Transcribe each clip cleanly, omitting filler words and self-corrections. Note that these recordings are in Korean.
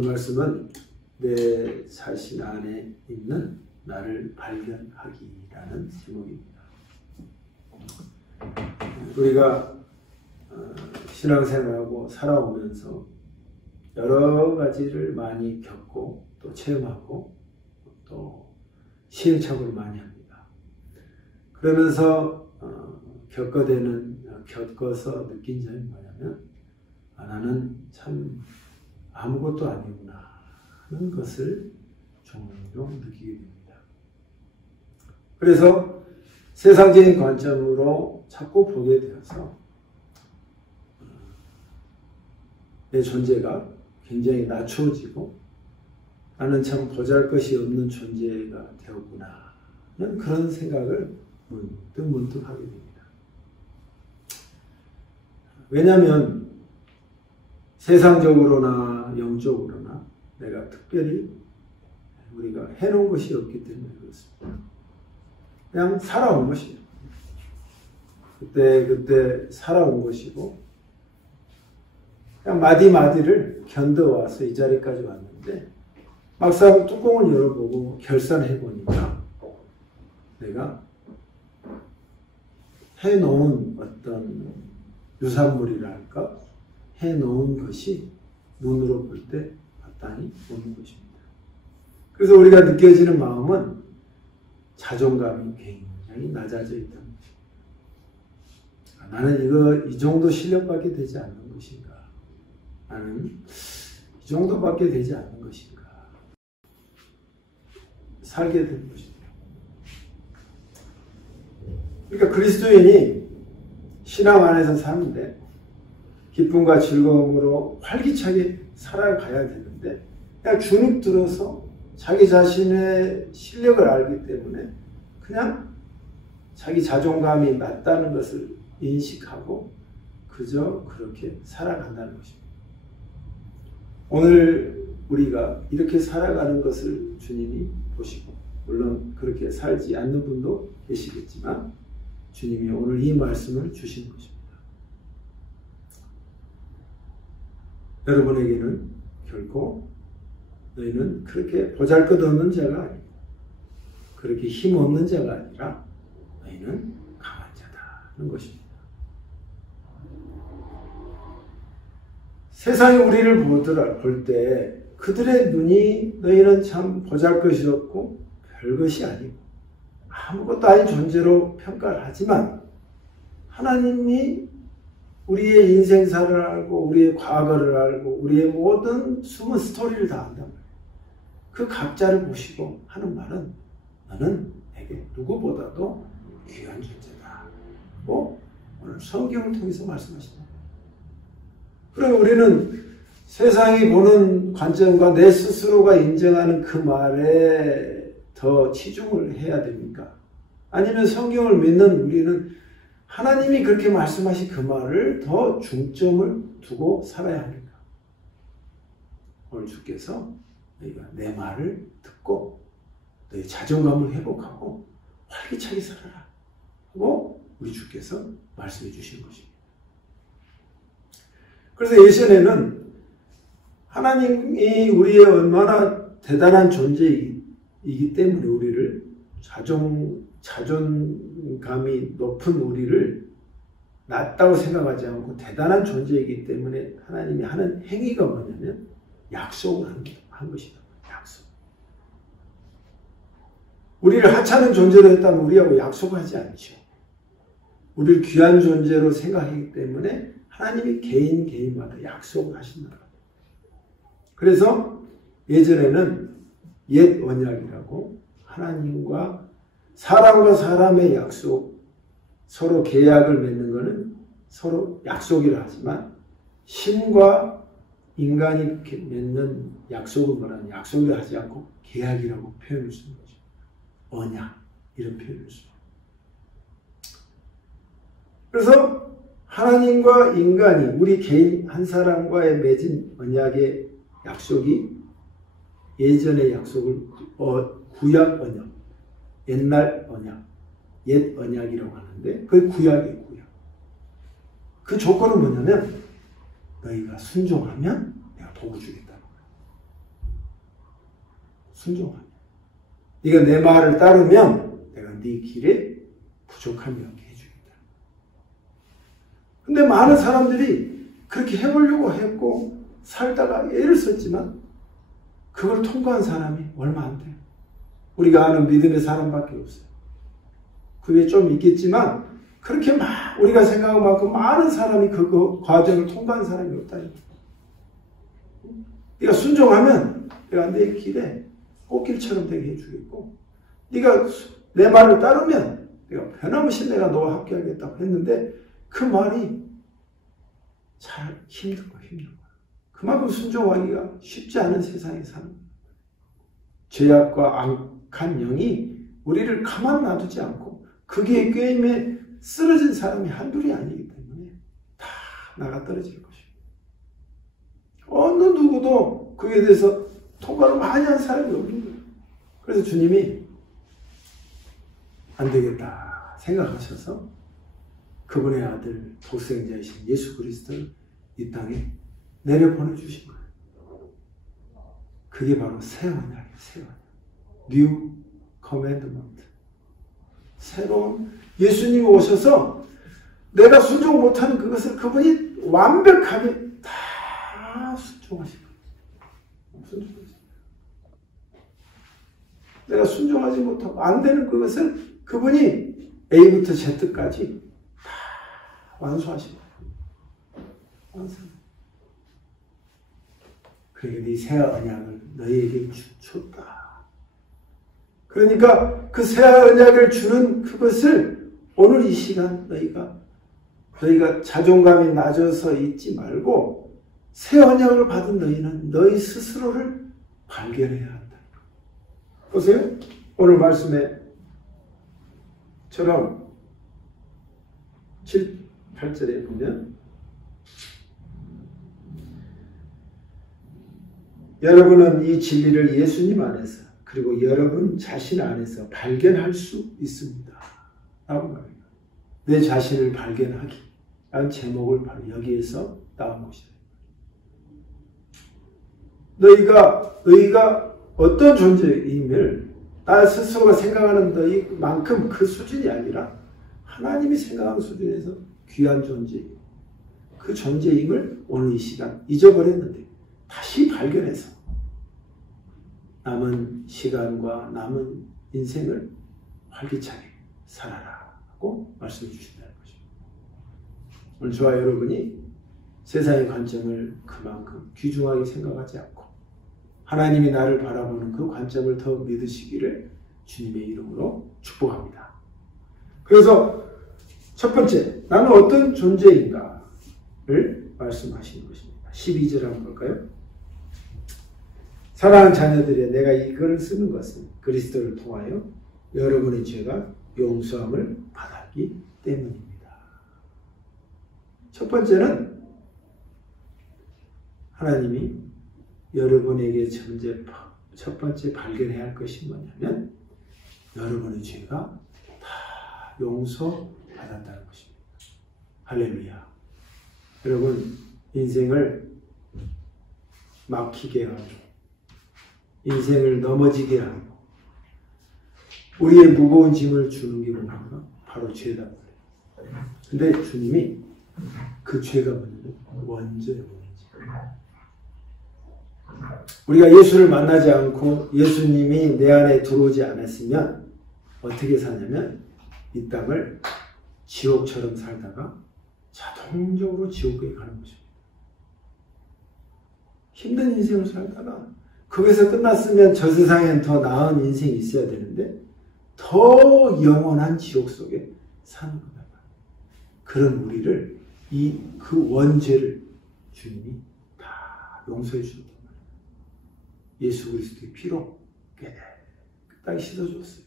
오늘 말씀은 내 자신 안에 있는 나를 발견하기라는 제목입니다. 우리가 신앙생활하고 살아오면서 여러 가지를 많이 겪고 또 체험하고 또 시행착오를 많이 합니다. 그러면서 겪어서 느낀 점이 뭐냐면 나는 참 아무것도 아니구나 하는 것을 종종 느끼게 됩니다. 그래서 세상적인 관점으로 자꾸 보게 되어서 내 존재가 굉장히 낮추어지고 나는 참 보잘것이 없는 존재가 되었구나 하는 그런 생각을 문득 하게 됩니다. 왜냐하면 세상적으로나 영적으로나 내가 특별히 우리가 해놓은 것이 없기 때문에 그렇습니다. 그냥 살아온 것이에요. 그때 살아온 것이고 그냥 마디마디를 견뎌와서 이 자리까지 왔는데 막상 뚜껑을 열어보고 결산해보니까 내가 해놓은 어떤 유산물이랄까 해놓은 것이 눈으로 볼 때 마땅히 보는 것입니다. 그래서 우리가 느껴지는 마음은 자존감이 굉장히 낮아져 있다는 것입니다. 나는 이 정도 실력밖에 되지 않는 것인가? 나는 이 정도밖에 되지 않는 것인가? 살게 된 것입니다. 그러니까 그리스도인이 신앙 안에서 사는데 기쁨과 즐거움으로 활기차게 살아가야 되는데 그냥 주눅 들어서 자기 자신의 실력을 알기 때문에 그냥 자기 자존감이 낮다는 것을 인식하고 그저 그렇게 살아간다는 것입니다. 오늘 우리가 이렇게 살아가는 것을 주님이 보시고 물론 그렇게 살지 않는 분도 계시겠지만 주님이 오늘 이 말씀을 주신 것입니다. 여러분에게는 결코 너희는 그렇게 보잘것없는 자가 아니고 그렇게 힘없는 자가 아니라 너희는 강한 자다는 것입니다. 세상이 우리를 볼 때 그들의 눈이 너희는 참 보잘것이 없고 별것이 아니고 아무것도 아닌 존재로 평가를 하지만 하나님이 우리의 인생사를 알고 우리의 과거를 알고 우리의 모든 숨은 스토리를 다 안단 말이에요. 그 각자를 보시고 하는 말은 너는 내게 누구보다도 귀한 존재다. 오늘 성경을 통해서 말씀하십니다. 그럼 우리는 세상이 보는 관점과 내 스스로가 인정하는 그 말에 더 치중을 해야 됩니까? 아니면 성경을 믿는 우리는 하나님이 그렇게 말씀하신 그 말을 더 중점을 두고 살아야 합니까? 오늘 주께서 너희가 내 말을 듣고 너희 자존감을 회복하고 활기차게 살아라 하고 우리 주께서 말씀해 주신 것입니다. 그래서 예전에는 하나님이 우리의 얼마나 대단한 존재이기 때문에 우리를 자존감이 높은 우리를 낮다고 생각하지 않고 대단한 존재이기 때문에 하나님이 하는 행위가 뭐냐면 약속을 한 것이다. 약속. 우리를 하찮은 존재로 했다면 우리하고 약속하지 않죠. 우리를 귀한 존재로 생각하기 때문에 하나님이 개인마다 약속을 하신다. 그래서 예전에는 옛 언약이라고 하나님과 사람과 사람의 약속, 서로 계약을 맺는 것은 서로 약속이라 하지만 신과 인간이 맺는 약속을 뭐라는 약속이라 하지 않고 계약이라고 표현을 쓰는 거죠. 언약 이런 표현을 쓰죠. 그래서 하나님과 인간이 우리 개인 한 사람과의 맺은 언약의 약속이 예전의 약속을 구약 언약, 옛날 언약, 옛 언약이라고 하는데 그게 구약이에요. 구약. 그 조건은 뭐냐면 너희가 순종하면 내가 복을 주겠다는 거예요. 순종하냐. 네가 내 말을 따르면 내가 네 길에 부족함이 없게 해주겠다. 근데 많은 사람들이 그렇게 해보려고 했고 살다가 애를 썼지만 그걸 통과한 사람이 얼마 안 돼요. 우리가 아는 믿음의 사람밖에 없어요. 그 외에 좀 있겠지만 그렇게 막 우리가 생각한 만큼 많은 사람이 그 과정을 통과한 사람이 없다니까. 네가 순종하면 내가 내 길에 꽃길처럼 되게 해주겠고, 네가 내 말을 따르면 내가 변함없이 내가 너와 함께 하겠다고 했는데 그 말이 잘 힘든 거야. 그만큼 순종하기가 쉽지 않은 세상에 사는 거야. 죄악과 악한 영이 우리를 가만 놔두지 않고 그게 꾀임에 쓰러진 사람이 한둘이 아니기 때문에 다 나가 떨어질 것입니다. 어느 누구도 그에 대해서 통과를 많이 한 사람이 없는 거예요. 그래서 주님이 안 되겠다 생각하셔서 그분의 아들 독생자이신 예수 그리스도를 이 땅에 내려보내주신 거예요. 그게 바로 새 언약이에요. 새 언약. New Commandment. 새로운 예수님이 오셔서 내가 순종 못하는 그것을 그분이 완벽하게 다 순종하신 거예요. 순종하신 거예요. 내가 순종하지 못하고 안 되는 그것을 그분이 A부터 Z까지 다 완수하신 거예요. 완수. 그러니까 네 새 언약을 너희에게 줬다. 그러니까 그 새 언약을 주는 그것을 오늘 이 시간 너희가 자존감이 낮아서 있지 말고 새 언약을 받은 너희는 너희 스스로를 발견해야 한다. 보세요. 오늘 말씀에 처럼 7, 8절에 보면 여러분은 이 진리를 예수님 안에서 그리고 여러분 자신 안에서 발견할 수 있습니다. 라고 말합니다. 내 자신을 발견하기 라는 제목을 바로 여기에서 나온 것이다. 너희가 어떤 존재임을 나 스스로가 생각하는 너희만큼 그 수준이 아니라 하나님이 생각하는 수준에서 귀한 존재, 그 존재임을 오늘 이 시간 잊어버렸는데 다시 발견해서 남은 시간과 남은 인생을 활기차게 살아라 하고 말씀해 주신다는 것입니다. 오늘 저와 여러분이 세상의 관점을 그만큼 귀중하게 생각하지 않고 하나님이 나를 바라보는 그 관점을 더 믿으시기를 주님의 이름으로 축복합니다. 그래서 첫 번째, 나는 어떤 존재인가를 말씀하시는 것입니다. 12절 한번 볼까요? 사랑하는 자녀들이여, 내가 이걸 쓰는 것은 그리스도를 통하여 여러분의 죄가 용서함을 받았기 때문입니다. 첫 번째는 하나님이 여러분에게 첫 번째 발견해야 할 것이 뭐냐면 여러분의 죄가 다 용서받았다는 것입니다. 할렐루야. 여러분, 인생을 막히게 하고 인생을 넘어지게 하고 우리의 무거운 짐을 주는 게 뭔가 바로 죄다. 근데 주님이 그 죄가 뭐냐면 원죄예요. 우리가 예수를 만나지 않고 예수님이 내 안에 들어오지 않았으면 어떻게 사냐면 이 땅을 지옥처럼 살다가 자동적으로 지옥에 가는 것입니다. 힘든 인생을 살다가 거기서 끝났으면 저 세상엔 더 나은 인생이 있어야 되는데 더 영원한 지옥 속에 사는 거다. 그런 우리를 그 원죄를 주님이 다 용서해 주셨단 말이에요. 예수 그리스도의 피로 깨끗하게 씻어줬어요.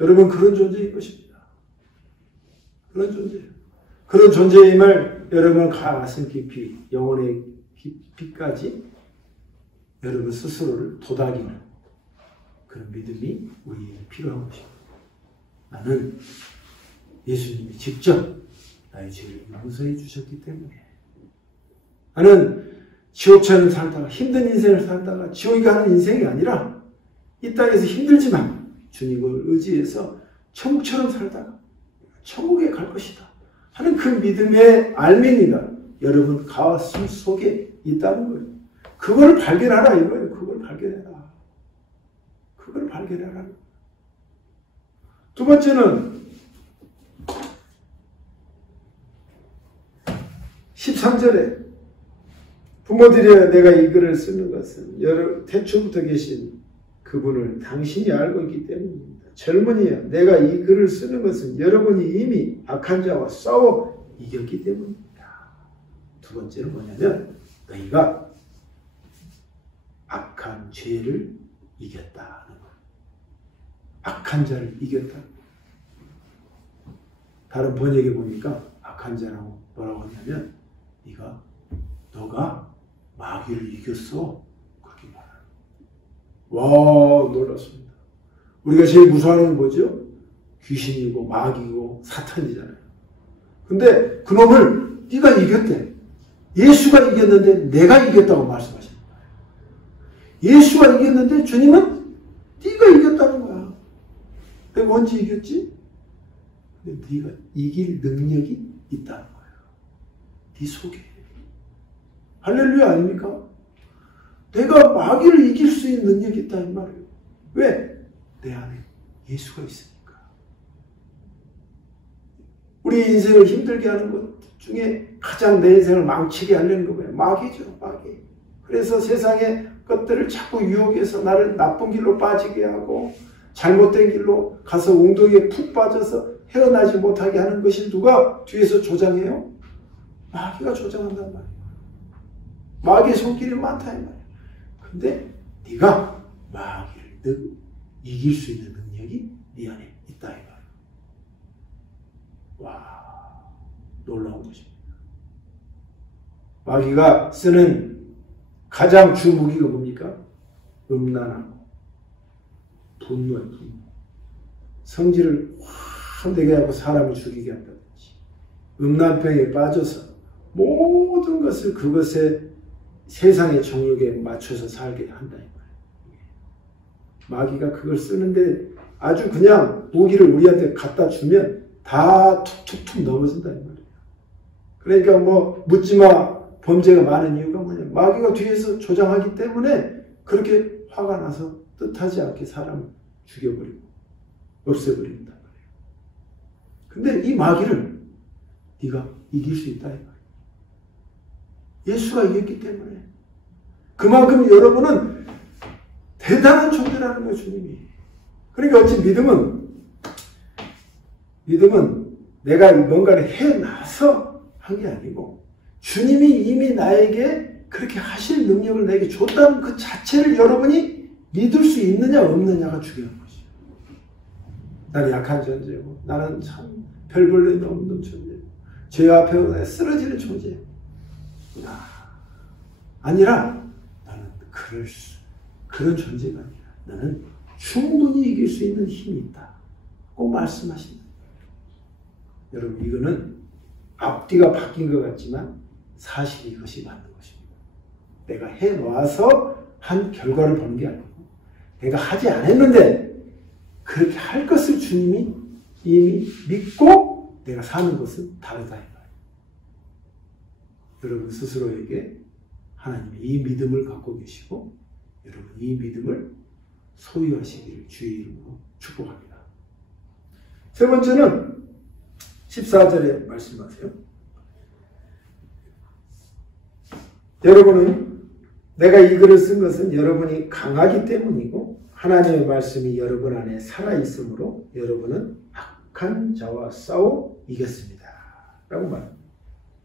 여러분, 그런 존재인 것입니다. 그런 존재예요. 그런 존재임을 여러분 가슴 깊이 영혼의 깊이까지 여러분 스스로를 도닥이는 그런 믿음이 우리에게 필요한 것입니다. 나는 예수님이 직접 나의 죄를 용서해 주셨기 때문에 나는 지옥처럼 살다가 힘든 인생을 살다가 지옥에 가는 인생이 아니라 이 땅에서 힘들지만 주님을 의지해서 천국처럼 살다가 천국에 갈 것이다 하는 그 믿음의 알맹이가 여러분 가슴 속에 있다는 거예요. 그걸 발견하라 이거예요. 그걸 발견해라. 그걸 발견하라. 두 번째는 13절에 부모들이여 내가 이 글을 쓰는 것은 태초부터 계신 그분을 당신이 알고 있기 때문입니다. 젊은이여 내가 이 글을 쓰는 것은 여러분이 이미 악한 자와 싸워 이겼기 때문입니다. 두 번째는 뭐냐면 너희가 악한 죄를 이겼다는 거예요. 악한 자를 이겼다. 다른 번역에 보니까 악한 자라고 뭐라고 하냐면 너가 마귀를 이겼어. 그렇게 말하는 거예요. 와, 놀랐습니다. 우리가 제일 무서워하는 건 뭐죠? 귀신이고 마귀고 사탄이잖아요. 근데 그놈을 네가 이겼대. 예수가 이겼는데 내가 이겼다고 말씀하시는 거예요. 예수가 이겼는데 주님은 네가 이겼다는 거야. 내가 언제 이겼지? 근데 네가 이길 능력이 있다는 거예요. 네 속에. 할렐루야 아닙니까? 내가 마귀를 이길 수 있는 능력이 있다 이 말이에요. 왜? 내 안에 예수가 있으니까. 우리 인생을 힘들게 하는 것 중에 가장 내 인생을 망치게 하려는 거 뭐예요? 마귀죠. 마귀. 그래서 세상의 것들을 자꾸 유혹해서 나를 나쁜 길로 빠지게 하고 잘못된 길로 가서 웅덩이에 푹 빠져서 헤어나지 못하게 하는 것이 누가 뒤에서 조장해요? 마귀가 조장한단 말이에요. 마귀의 손길이 많다 이 말이에요. 근데 네가 마귀를 이길 수 있는 능력이 네 안에 있다 이 말이에요. 와, 놀라운 것입니다. 마귀가 쓰는 가장 주 무기가 뭡니까? 음란하고 분노예요. 분노. 성질을 확 내게 하고 사람을 죽이게 한다든지 음란병에 빠져서 모든 것을 그것에 세상의 정욕에 맞춰서 살게 한다 이 말이에요. 마귀가 그걸 쓰는데 아주 그냥 무기를 우리한테 갖다 주면 다 툭툭툭 넘어진다 이 말이에요. 그러니까 뭐 묻지마 범죄가 많은 이유가 뭐냐, 마귀가 뒤에서 조장하기 때문에 그렇게 화가 나서 뜻하지 않게 사람을 죽여버리고 없애버린단 말이에요. 근데 이 마귀를 네가 이길 수 있다 이 말이에요. 예수가 이겼기 때문에. 그만큼 여러분은 대단한 존재라는 거예요, 주님이. 그러니까 어찌 믿음은 내가 뭔가를 해놔서 한 게 아니고 주님이 이미 나에게 그렇게 하실 능력을 나에게 줬다는 그 자체를 여러분이 믿을 수 있느냐 없느냐가 중요한 것이죠. 나는 약한 존재고 나는 참 별 볼 일 없는 존재고 죄 앞에 쓰러지는 존재고 아니라 나는 그런 존재가 아니라 나는 충분히 이길 수 있는 힘이 있다. 꼭 말씀하신다. 여러분 이거는 앞뒤가 바뀐 것 같지만 사실 이것이 맞는 것입니다. 내가 해놔서 한 결과를 보는 게 아니고 내가 하지 않았는데 그렇게 할 것을 주님이 이미 믿고 내가 사는 것은 다르다 이 말이에요. 여러분 스스로에게 하나님이 이 믿음을 갖고 계시고 여러분 이 믿음을 소유하시기를 주의 이름으로 축복합니다. 세 번째는 14절에 말씀하세요. 여러분은 내가 이 글을 쓴 것은 여러분이 강하기 때문이고 하나님의 말씀이 여러분 안에 살아있으므로 여러분은 악한 자와 싸워 이겼습니다. 라고 말합니다.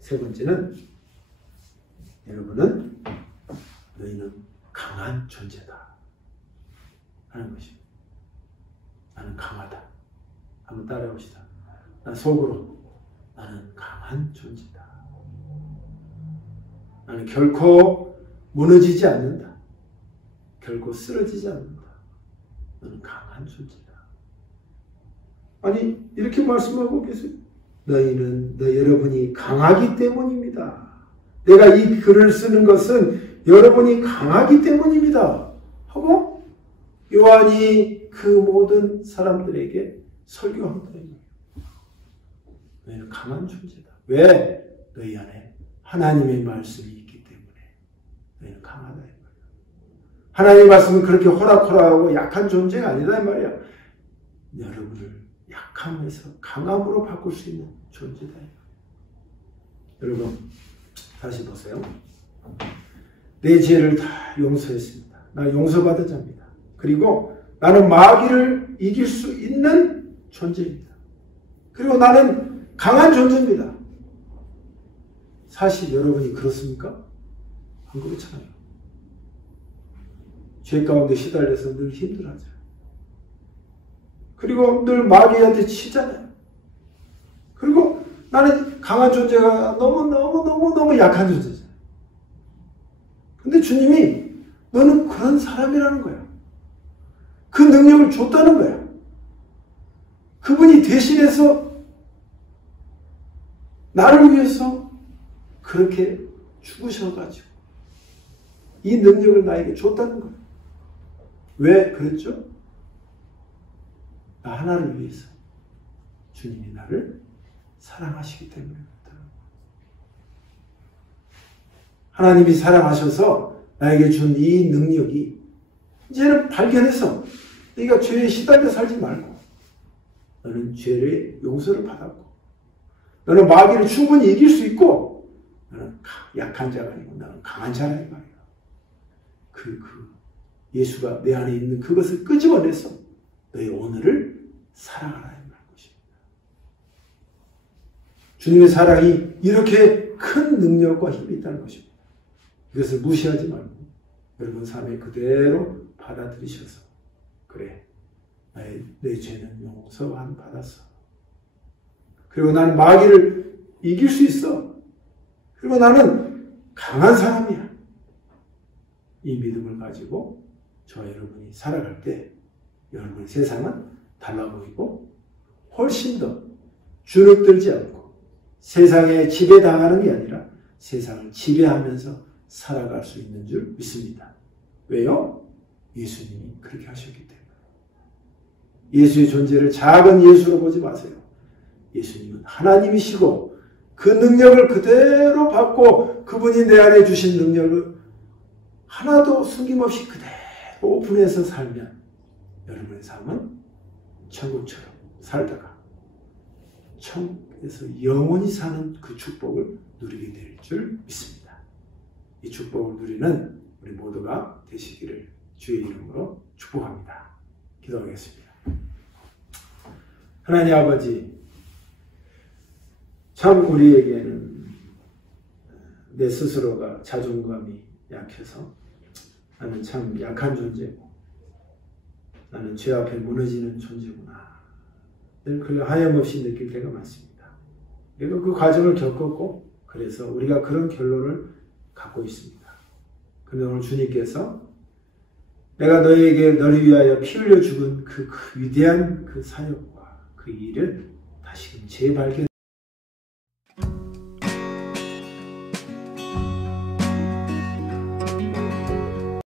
세 번째는 너희는 강한 존재다 하는 것입니다. 나는 강하다. 한번 따라해봅시다. 나 속으로 나는 강한 존재다. 나는 결코 무너지지 않는다. 결코 쓰러지지 않는다. 너는 강한 존재다. 아니 이렇게 말씀하고 계세요. 여러분이 강하기 때문입니다. 내가 이 글을 쓰는 것은 여러분이 강하기 때문입니다. 하고 요한이 그 모든 사람들에게 설교한 거예요. 너희는 강한 존재다. 왜? 너희 안에 하나님의 말씀이 있기 때문에 너희는 강하다 이 말이야. 하나님의 말씀은 그렇게 호락호락하고 약한 존재가 아니다 이 말이야. 여러분을 약함에서 강함으로 바꿀 수 있는 존재다. 여러분 다시 보세요. 내 죄를 다 용서했습니다. 나 용서받은 자입니다. 그리고 나는 마귀를 이길 수 있는 존재입니다. 그리고 나는 강한 존재입니다. 사실 여러분이 그렇습니까? 안 그렇잖아요. 죄 가운데 시달려서 늘 힘들어하잖아요. 그리고 늘 마귀한테 치잖아요. 그리고 나는 강한 존재가 너무 약한 존재잖아요. 근데 주님이 너는 그런 사람이라는 거야. 그 능력을 줬다는 거야. 그분이 대신해서 나를 위해서 그렇게 죽으셔가지고 이 능력을 나에게 줬다는 거야. 왜 그랬죠? 나 하나를 위해서 주님이 나를 사랑하시기 때문에 그렇다. 하나님이 사랑하셔서 나에게 준 이 능력이 이제는 발견해서 네가 죄에 시달려 살지 말고 너는 죄의 용서를 받았고 너는 마귀를 충분히 이길 수 있고 너는 약한 자가 아니고 너는 강한 자라 이 말이야. 예수가 내 안에 있는 그것을 끄집어내서 너의 오늘을 사랑하라 이 것입니다. 주님의 사랑이 이렇게 큰 능력과 힘이 있다는 것입니다. 이것을 무시하지 말고 여러분 삶에 그대로 받아들이셔서 그래 내 죄는 용서한 받았어. 그리고 나는 마귀를 이길 수 있어. 그리고 나는 강한 사람이야. 이 믿음을 가지고 저와 여러분이 살아갈 때 여러분의 세상은 달라 보이고 훨씬 더 주눅들지 않고 세상에 지배당하는 게 아니라 세상을 지배하면서 살아갈 수 있는 줄 믿습니다. 왜요? 예수님이 그렇게 하셨기 때문에. 예수의 존재를 작은 예수로 보지 마세요. 예수님은 하나님이시고 그 능력을 그대로 받고 그분이 내 안에 주신 능력을 하나도 숨김없이 그대로 오픈해서 살면 여러분의 삶은 천국처럼 살다가 천국에서 영원히 사는 그 축복을 누리게 될 줄 믿습니다. 이 축복을 누리는 우리 모두가 되시기를 주의 이름으로 축복합니다. 기도하겠습니다. 하나님 아버지, 참 우리에게는 내 스스로가 자존감이 약해서 나는 참 약한 존재고 나는 죄 앞에 무너지는 존재구나. 늘 그걸 하염없이 느낄 때가 많습니다. 그리고 그 과정을 겪었고 그래서 우리가 그런 결론을 갖고 있습니다. 그런데 오늘 주님께서 내가 너를 위하여 피 흘려 죽은 그 위대한 그 사역과 그 일을 다시금 재발견